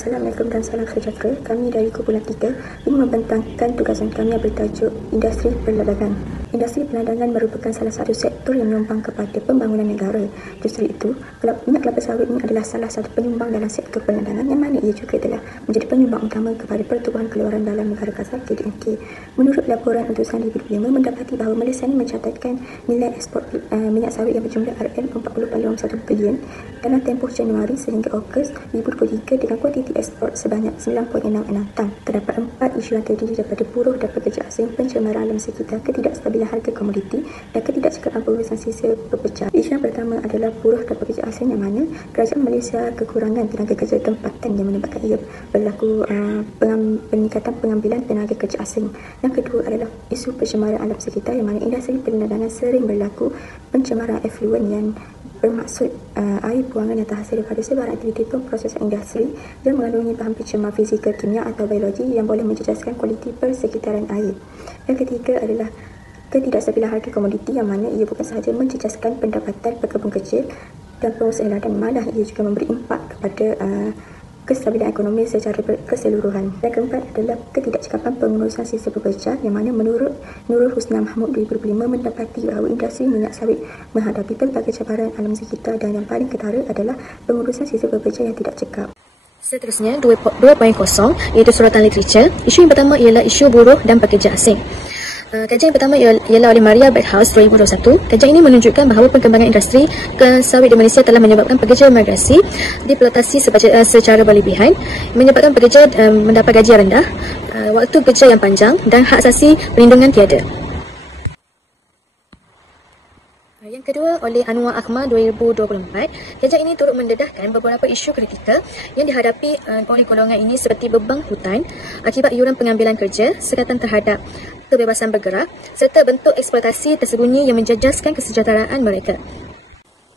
Assalamualaikum dan salam sejahtera. Kami dari Kumpulan 3 ingin membentangkan tugasan kami yang bertajuk Industri Perdagangan. Industri perdagangan merupakan salah satu sektor yang menyumbang kepada pembangunan negara. Justru itu, minyak kelapa sawit ini adalah salah satu penyumbang dalam sektor perdagangan yang mana ia juga telah menjadi penyumbang utama kepada pertumbuhan keluaran dalam negara kasar KDNK. Menurut laporan utusan 2005 mendapati bahawa Malaysia ini mencatatkan nilai ekspor minyak sawit yang berjumlah RM40.1 bilion dalam tempoh Januari sehingga Ogos 2023 dengan kuantiti ekspor sebanyak 9.66 tang. Terdapat 4 isu yang terdiri daripada buruh dan pekerja asing, pencemaran alam sekitar, ketidakstabilan harga komoditi dan ketidakcekapan pengurusan sisa berpecah. Isu yang pertama adalah buruh dan pekerja asing yang mana kerajaan Malaysia kekurangan tenaga kerja tempatan yang menyebabkan ia berlaku peningkatan pengambilan tenaga kerja asing. Yang kedua adalah isu pencemaran alam sekitar yang mana industri perdagangan sering berlaku pencemaran efluen yang bermaksud air buangan yang terhasil daripada sebarang aktiviti pemprosesan industri yang mengandungi bahan pencemar fizikal, kimia atau biologi yang boleh menjejaskan kualiti persekitaran air. Yang ketiga adalah ketidakstabilan harga komoditi yang mana ia bukan sahaja menjejaskan pendapatan pekebun kecil dan pengusaha dan malah ia juga memberi impak kepada kestabilan ekonomi secara keseluruhan. Yang keempat adalah ketidakcekapan pengurusan sisa berpecah yang mana menurut Nurul Husna Mahmud 2005 mendapati bahawa industri minyak sawit menghadapi pelbagai cabaran alam sekitar dan yang paling ketara adalah pengurusan sisa berpecah yang tidak cekap. Seterusnya 2.0 iaitu suratan literature. Isu yang pertama ialah isu buruh dan pekerja asing. Kajian yang pertama ialah oleh Maria Berghaus 2021. Kajian ini menunjukkan bahawa perkembangan industri sawit di Malaysia telah menyebabkan pekerja migrasi dipelotasi secara berlebihan, menyebabkan pekerja mendapat gaji rendah, waktu kerja yang panjang dan hak asasi perlindungan tiada. Yang kedua oleh Anwar Akhmar 2024. Kajian ini turut mendedahkan beberapa isu kritikal yang dihadapi oleh golongan ini seperti beban hutan akibat iuran pengambilan kerja, sekatan terhadap kebebasan bergerak serta bentuk eksploitasi tersembunyi yang menjejaskan kesejahteraan mereka.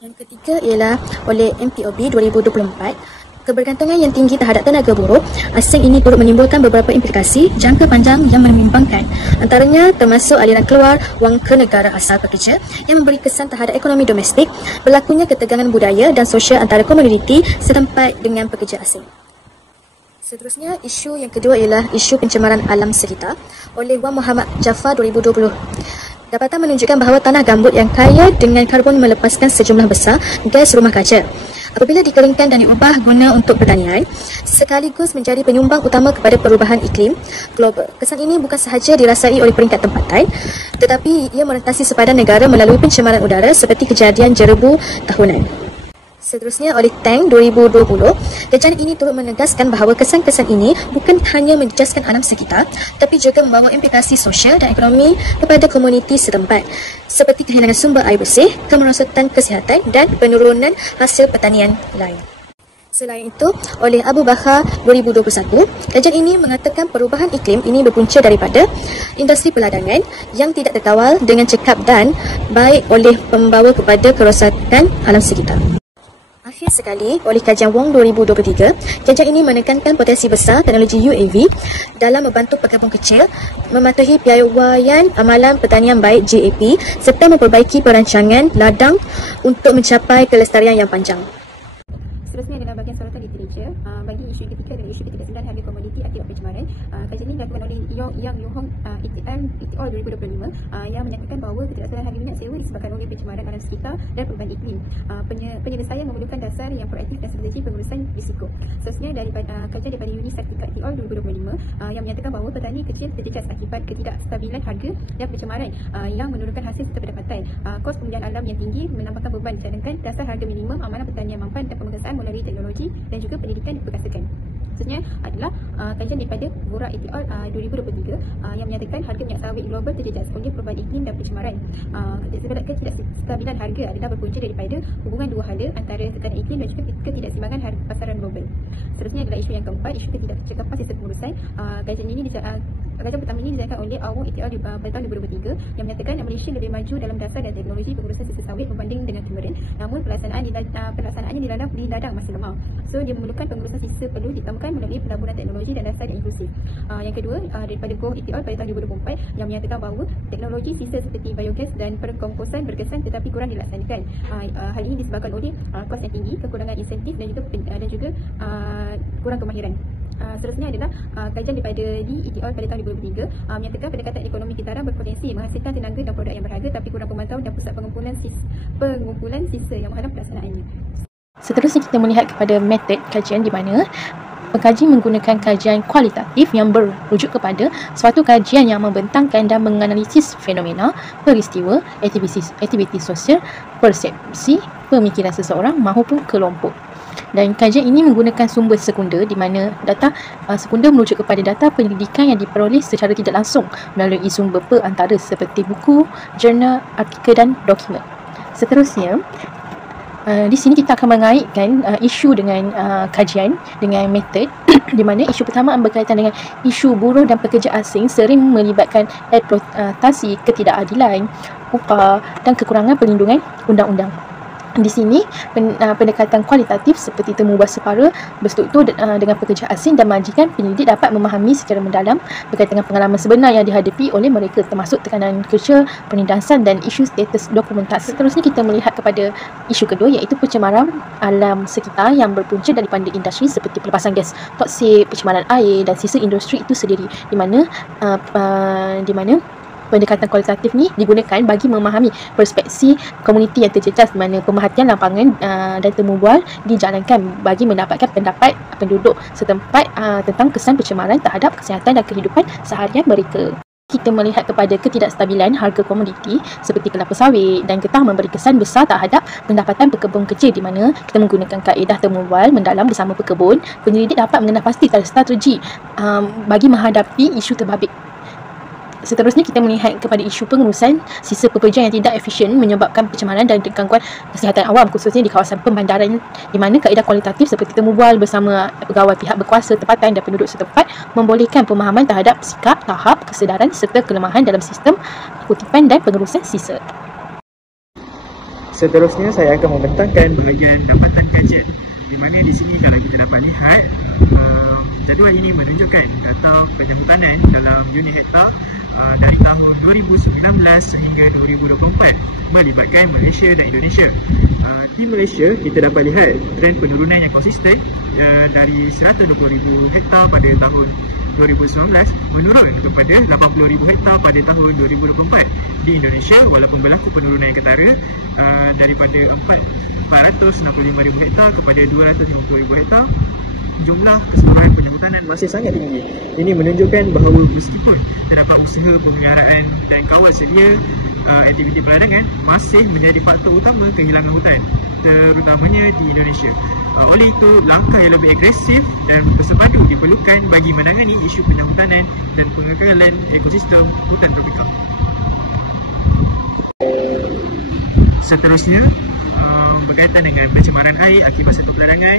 Yang ketiga ialah oleh MPOB 2024. Kebergantungan yang tinggi terhadap tenaga buruh asing ini turut menimbulkan beberapa implikasi jangka panjang yang membimbangkan. Antaranya termasuk aliran keluar wang ke negara asal pekerja yang memberi kesan terhadap ekonomi domestik, berlakunya ketegangan budaya dan sosial antara komuniti setempat dengan pekerja asing. Seterusnya, isu yang kedua ialah isu pencemaran alam sekitar oleh Wan Muhammad Jaafar 2020. Dapatan menunjukkan bahawa tanah gambut yang kaya dengan karbon melepaskan sejumlah besar gas rumah kaca. Apabila dikeringkan dan diubah guna untuk pertanian, sekaligus menjadi penyumbang utama kepada perubahan iklim global. Kesan ini bukan sahaja dirasai oleh peringkat tempatan, tetapi ia merentasi sepadan negara melalui pencemaran udara seperti kejadian jerebu tahunan. Seterusnya oleh Tang 2020, kajian ini turut menegaskan bahawa kesan-kesan ini bukan hanya menjejaskan alam sekitar, tapi juga membawa implikasi sosial dan ekonomi kepada komuniti setempat, seperti kehilangan sumber air bersih, kemerosotan kesihatan dan penurunan hasil pertanian lain. Selain itu, oleh Abu Bakar 2021, kajian ini mengatakan perubahan iklim ini berpunca daripada industri perdagangan yang tidak terkawal dengan cekap dan baik oleh membawa kepada kerosakan alam sekitar. Akhir sekali, oleh kajian Wong 2023, kajian ini menekankan potensi besar teknologi UAV dalam membantu pekebun kecil mematuhi piawaian amalan pertanian baik JAP serta memperbaiki perancangan ladang untuk mencapai kelestarian yang panjang. Seterusnya adalah bahagian suratan literature. Bagi isu yang ketiga adalah isu ketidaksedaran harga komoditi akibat pencemaran. Kajian ini dilakukan oleh Yang Yuhong ETL 2025 yang menyatakan bahawa ketidaksedaran harga minyak sewa disebabkan oleh pencemaran alam sekitar dan perubahan iklim. Penyelesaian memerlukan dasar yang proaktif dan strategi pengurusan risiko. Seterusnya kajian daripada Unisartika ETL 2025 yang menyatakan bahawa petani kecil terjejas akibat ketidakstabilan harga dan pencemaran yang menurunkan hasil serta pendapatan. Kos pemulihan alam yang tinggi menambahkan beban cadangkan dasar harga minimum amalan pertanian mampan dan pemerkasaan melalui teknologi dan juga pendidikan diperkasakan. Seterusnya adalah kajian daripada Bora ETL 2023 yang menyatakan harga minyak sawit global terjejas oleh perubahan iklim dan pencemaran. Ketidakstabilan harga adalah berpunca daripada hubungan dua hala antara tekanan iklim dan juga ketidakseimbangan pasaran global. Seterusnya adalah isu yang keempat, isu ketidakcekapan sistem pengurusan. Kajian ini Kajian pertama ini dilakukan oleh AWO ETR pada tahun 2003 yang menyatakan Malaysia lebih maju dalam dasar dan teknologi pengurusan sisa sawit berbanding dengan Tamarin. Namun pelaksanaannya di ladang masih lemah. So dia memerlukan pengurusan sisa perlu ditambahkan melalui pelaburan teknologi dan dasar yang inklusif. Yang kedua daripada GOH ETR pada tahun 2004 yang menyatakan bahawa teknologi sisa seperti biogas dan perkomposan berkesan tetapi kurang dilaksanakan. Hal ini disebabkan oleh kos yang tinggi, kekurangan insentif dan juga kurang kemahiran. Seterusnya adalah kajian daripada ETR pada tahun 2003 menyatakan pendekatan ekonomi kitaran berpotensi menghasilkan tenaga dan produk yang berharga tapi kurang pemantauan dan pusat pengumpulan sisa yang menghalang pelaksanaannya. Seterusnya kita melihat kepada metod kajian di mana pengkaji menggunakan kajian kualitatif yang berujuk kepada suatu kajian yang membentangkan dan menganalisis fenomena, peristiwa, aktiviti sosial, persepsi, pemikiran seseorang maupun kelompok. Dan kajian ini menggunakan sumber sekunder di mana data sekunder merujuk kepada data penyelidikan yang diperoleh secara tidak langsung melalui sumber perantara seperti buku, jurnal, artikel dan dokumen. Seterusnya, di sini kita akan mengaitkan isu dengan kajian dengan metod di mana isu pertama berkaitan dengan isu buruh dan pekerja asing sering melibatkan eksploitasi, ketidakadilan, upah dan kekurangan perlindungan undang-undang. Di sini pendekatan kualitatif seperti temu bahasa para berstruktur dengan pekerja asing dan majikan penyelidik dapat memahami secara mendalam berkaitan dengan pengalaman sebenar yang dihadapi oleh mereka termasuk tekanan kerja, penindasan dan isu status dokumentasi. Seterusnya kita melihat kepada isu kedua iaitu pencemaran alam sekitar yang berpunca daripada industri seperti pelepasan gas toksik, pencemaran air dan sisa industri itu sendiri di mana pendekatan kualitatif ni digunakan bagi memahami perspektif komuniti yang terjejas di mana pemerhatian lapangan dan temu bual dijalankan bagi mendapatkan pendapat penduduk setempat tentang kesan pencemaran terhadap kesihatan dan kehidupan seharian mereka. Kita melihat kepada ketidakstabilan harga komoditi seperti kelapa sawit dan getah memberi kesan besar terhadap pendapatan pekebun kecil di mana kita menggunakan kaedah temu bual mendalam bersama pekebun. Penyelidik dapat mengenal pasti strategi bagi menghadapi isu terbabit. Seterusnya kita melihat kepada isu pengurusan sisa pekerja yang tidak efisien menyebabkan pencemaran dan gangguan kesihatan awam khususnya di kawasan pembandaran di mana kaedah kualitatif seperti temu bual bersama pegawai pihak berkuasa tempatan dan penduduk setempat membolehkan pemahaman terhadap sikap, tahap, kesedaran serta kelemahan dalam sistem kutipan dan pengurusan sisa. Seterusnya saya akan membentangkan bahagian dapatan kajian di mana di sini kalau kita dapat lihat jadual ini menunjukkan data penjemputan dalam unit hektar dari tahun 2019 sehingga 2024 melibatkan Malaysia dan Indonesia. Di Malaysia kita dapat lihat trend penurunan yang konsisten dari 120,000 hektar pada tahun 2019 menurun kepada 80,000 hektar pada tahun 2024. Di Indonesia walaupun berlaku penurunan yang ketara daripada 465,000 hektar kepada 250,000 hektar, jumlah keseluruhan penyemputanan masih sangat tinggi. Ini menunjukkan bahawa meskipun terdapat usaha pemeliharaan dan kawal sedia, aktiviti peladangan masih menjadi faktor utama kehilangan hutan, terutamanya di Indonesia. Oleh itu, langkah yang lebih agresif dan bersepadu diperlukan bagi menangani isu penjemputan dan pengekalan ekosistem hutan tropikal. Seterusnya, berkaitan dengan pencemaran air akibat satu peladangan.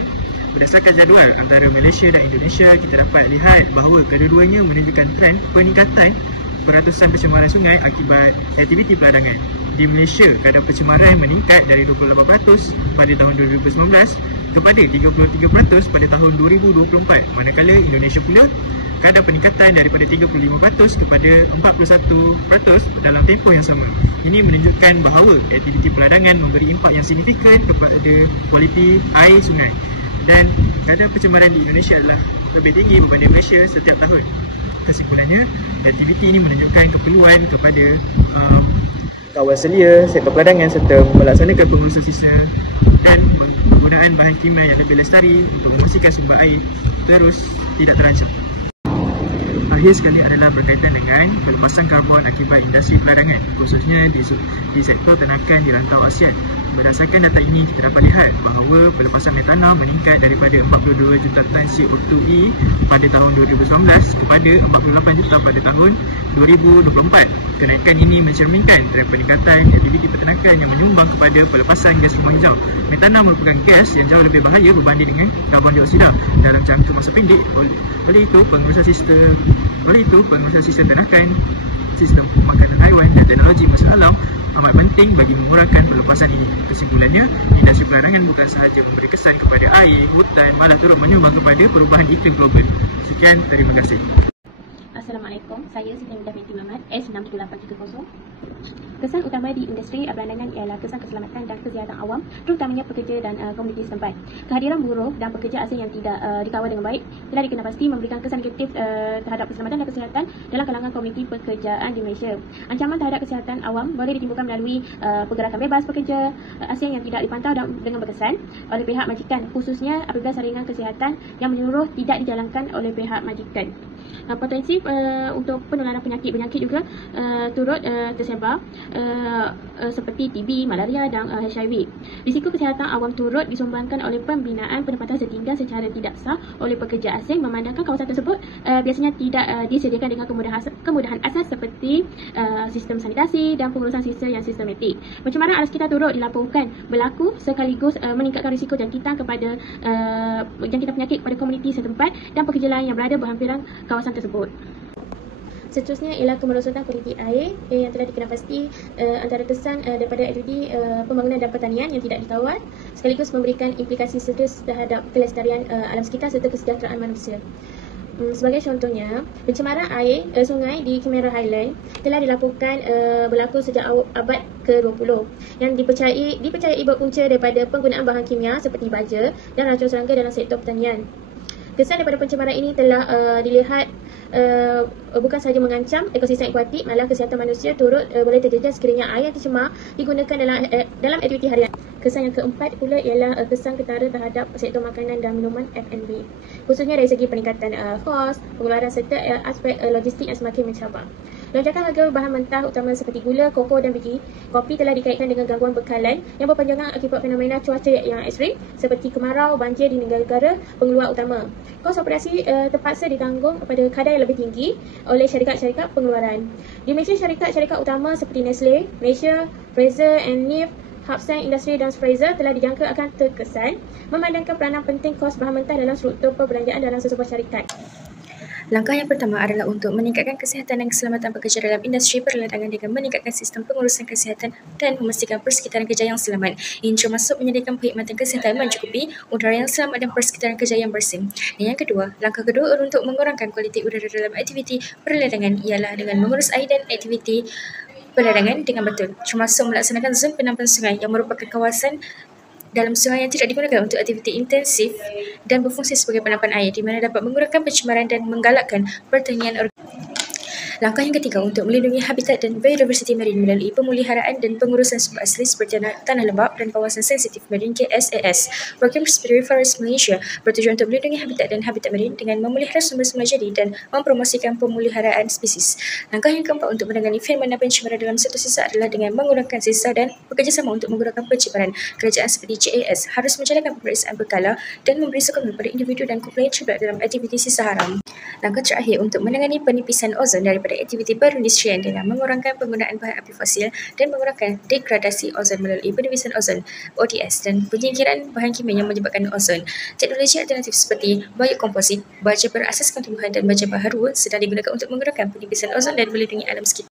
Berdasarkan jadual antara Malaysia dan Indonesia, kita dapat lihat bahawa kedua-duanya menunjukkan trend peningkatan peratusan pencemaran sungai akibat aktiviti peladangan. Di Malaysia, kadar pencemaran meningkat dari 28% pada tahun 2019 kepada 33% pada tahun 2024. Manakala Indonesia pula, kadar peningkatan daripada 35% kepada 41% dalam tempoh yang sama. Ini menunjukkan bahawa aktiviti peladangan memberi impak yang signifikan kepada kualiti air sungai. Dan kadar pencemaran di Indonesia adalah lebih tinggi berbanding Malaysia setiap tahun. Kesimpulannya, aktiviti ini menunjukkan keperluan kepada kawal selia, sektor peladangan serta melaksanakan pengurusan sisa dan penggunaan bahan kimia yang lebih lestari untuk memastikan sumber air terus tidak terancam. Akhir sekali adalah berkaitan dengan pelepasan karbon akibat industri peladangan, khususnya di sektor ternakan di rantau ASEAN. Berdasarkan data ini, kita dapat lihat bahawa pelepasan metana meningkat daripada 42 juta tan CO2e pada tahun 2019 kepada 48 juta pada tahun 2024. Kenaikan ini mencerminkan trend peningkatan aktiviti peternakan yang menyumbang kepada pelepasan gas rumah hijau. Metana merupakan gas yang jauh lebih bahaya berbanding dengan karbon dioksida dalam jangka masa pendek. Oleh itu, pengurusan sistem Oleh itu, pengurusan sistem ternakan, sistem pemakanan haiwan dan teknologi masa alam amat penting bagi memurahkan pelepasan ini. Kesimpulannya, industri pelarangan bukan sahaja memberi kesan kepada air, hutan, malah turut menyumbang kepada perubahan iklim global. Sekian, terima kasih. Assalamualaikum, saya Siti Midah binti Muhammad, S67830. Kesan utama di industri pelandangan ialah kesan keselamatan dan kesihatan awam, terutamanya pekerja dan komuniti setempat. Kehadiran buruh dan pekerja asing yang tidak dikawal dengan baik telah dikenal pasti memberikan kesan negatif terhadap keselamatan dan kesihatan dalam kalangan komuniti pekerjaan di Malaysia. Ancaman terhadap kesihatan awam boleh ditimbulkan melalui pergerakan bebas pekerja asing yang tidak dipantau dengan berkesan oleh pihak majikan, khususnya apabila saringan kesihatan yang menyeluruh tidak dijalankan oleh pihak majikan. Potensi untuk penularan penyakit-penyakit juga turut tersebar seperti TB, malaria dan HIV. Risiko kesihatan awam turut disumbangkan oleh pembinaan penempatan setinggal secara tidak sah oleh pekerja asing, memandangkan kawasan tersebut biasanya tidak disediakan dengan kemudahan asas seperti sistem sanitasi dan pengurusan sisa yang sistematik. Pencemaran air sekitar turut dilaporkan berlaku sekaligus meningkatkan risiko jangkitan penyakit kepada komuniti setempat dan pekerja lain yang berada berhampiran kawasan tersebut. Seterusnya ialah kemerosotan kualiti air yang telah dikenal pasti antara kesan daripada aktiviti pembangunan dan pertanian yang tidak dikawal, sekaligus memberikan implikasi serius terhadap kelestarian alam sekitar serta kesejahteraan manusia. Sebagai contohnya, pencemaran air sungai di Kimera Highland telah dilaporkan berlaku sejak abad ke-20 yang dipercayai berpunca daripada penggunaan bahan kimia seperti baja dan racun serangga dalam sektor pertanian. Kesan daripada pencemaran ini telah dilihat bukan sahaja mengancam ekosistem akuatik, malah kesihatan manusia turut boleh terjejas sekiranya air yang tercemar digunakan dalam aktiviti harian. Kesan yang keempat pula ialah kesan ketara terhadap sektor makanan dan minuman F&B, khususnya dari segi peningkatan kos, pengeluaran serta aspek logistik yang semakin mencabar. Lonjakan harga bahan mentah utama seperti gula, koko dan biji kopi telah dikaitkan dengan gangguan bekalan yang berpanjangan akibat fenomena cuaca yang ekstrim seperti kemarau, banjir di negara-negara pengeluar utama. Kos operasi terpaksa ditanggung pada kadar yang lebih tinggi oleh syarikat-syarikat pengeluaran. Di Malaysia, syarikat-syarikat utama seperti Nestle, Malaysia, Fraser and Neff, Hapsan Industri dan Fraser telah dijangka akan terkesan memandangkan peranan penting kos bahan mentah dalam struktur perbelanjaan dalam sesebuah syarikat. Langkah yang pertama adalah untuk meningkatkan kesihatan dan keselamatan pekerja dalam industri perlandangan dengan meningkatkan sistem pengurusan kesihatan dan memastikan persekitaran kerja yang selamat. Ini termasuk menyediakan perkhidmatan kesihatan mencukupi, udara yang selamat dan persekitaran kerja yang bersih. Dan yang kedua, langkah kedua untuk mengurangkan kualiti udara dalam aktiviti perlandangan ialah dengan mengurus air dan aktiviti perlandangan dengan betul, termasuk melaksanakan zon penampungan sungai yang merupakan kawasan dalam sungai yang tidak digunakan untuk aktiviti intensif dan berfungsi sebagai penampungan air, di mana dapat mengurangkan pencemaran dan menggalakkan pertanian organik. Langkah yang ketiga untuk melindungi habitat dan biodiversiti marin melalui pemeliharaan dan pengurusan sumber asli seperti tanah lembap dan kawasan sensitif marin KSAS. Program Spirit Forest Malaysia bertujuan untuk melindungi habitat dan habitat marin dengan memelihara sumber-sumber jadi dan mempromosikan pemeliharaan spesies. Langkah yang keempat untuk menangani fenomena pencemaran dalam sektor sisa adalah dengan mengurangkan sisa dan bekerjasama untuk mengurangkan pencemaran. Kerajaan seperti JAS harus menjalankan pemeriksaan berkala dan memberi sokongan kepada individu dan kumpulan yang terlibat dalam aktiviti sisa haram. Langkah terakhir untuk menangani penipisan ozon daripada aktiviti perindustrian dengan mengurangkan penggunaan bahan api fosil dan mengurangkan degradasi ozon melalui penipisan ozon ODS dan penyingkiran bahan kimia yang menyebabkan ozon. Teknologi alternatif seperti biokomposit, baja berasaskan tumbuhan dan baja baharu sedang digunakan untuk mengurangkan penipisan ozon dan melindungi alam sekitar.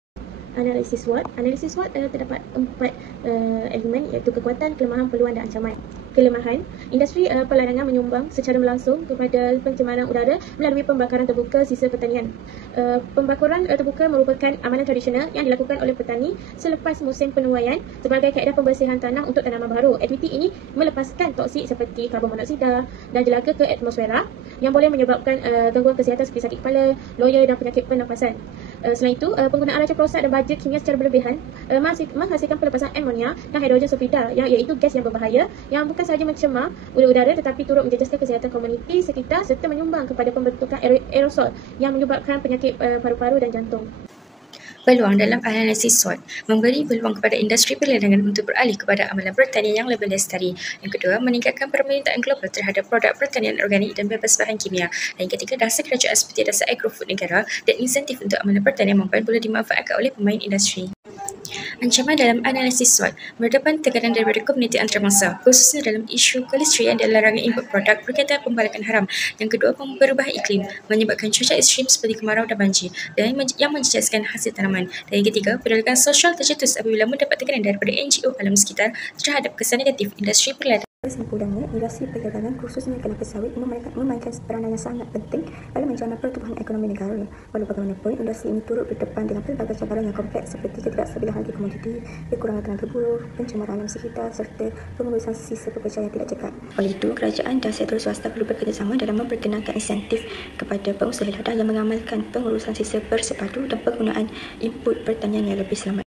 Analisis SWOT. Analisis SWOT terdapat 4 elemen, iaitu kekuatan, kelemahan, peluang dan ancaman. Kelemahan, industri perlandangan menyumbang secara langsung kepada pencemaran udara melalui pembakaran terbuka sisa pertanian. Pembakaran terbuka merupakan amalan tradisional yang dilakukan oleh petani selepas musim penuaian sebagai kaedah pembersihan tanah untuk tanaman baru. Aktiviti ini melepaskan toksik seperti karbon monoksida dan jelaga ke atmosfera yang boleh menyebabkan gangguan kesihatan seperti sakit kepala, loya dan penyakit pernafasan. Selain itu, penggunaan racun perosak dan baja kimia secara berlebihan menghasilkan pelepasan amonia dan hidrogen sulfida iaitu gas yang berbahaya yang bukan sahaja mencemar udara tetapi turut menjejaskan kesihatan komuniti sekitar serta menyumbang kepada pembentukan aerosol yang menyebabkan penyakit paru-paru dan jantung. Peluang dalam analisis SWOT memberi peluang kepada industri perlandangan untuk beralih kepada amalan pertanian yang lebih lestari. Yang kedua, meningkatkan permintaan global terhadap produk pertanian organik dan bebas bahan kimia. Dan yang ketiga, dasar kerajaan seperti dasar agrofood negara dan insentif untuk amalan pertanian mampan boleh dimanfaatkan oleh pemain industri. Ancaman dalam analisis SWOT berdepan tekanan daripada komuniti antarabangsa, khususnya dalam isu kelistrian dan larangan import produk berkaitan pembalakan haram. Yang kedua, perubahan iklim menyebabkan cuaca ekstrim seperti kemarau dan banjir dan yang menjejaskan hasil tanaman. Dan yang ketiga, penolakan sosial tercetus apabila mendapat tekanan daripada NGO alam sekitar terhadap kesan negatif industri perladanan. Kesimpulannya, industri perdagangan khususnya kelapa sawit memainkan peranan yang sangat penting dalam menjana pertumbuhan ekonomi negara. Walau bagaimanapun, industri ini turut berdepan dengan pelbagai cabaran yang kompleks seperti ketidakstabilan harga komoditi, kekurangan tenaga buruh, pencemaran alam sekitar serta pengurusan sisa pekerjaan yang tidak cekap. Oleh itu, kerajaan dan sektor swasta perlu bekerjasama dalam memperkenalkan insentif kepada pengusaha lada yang mengamalkan pengurusan sisa bersepadu dan penggunaan input pertanian yang lebih selamat.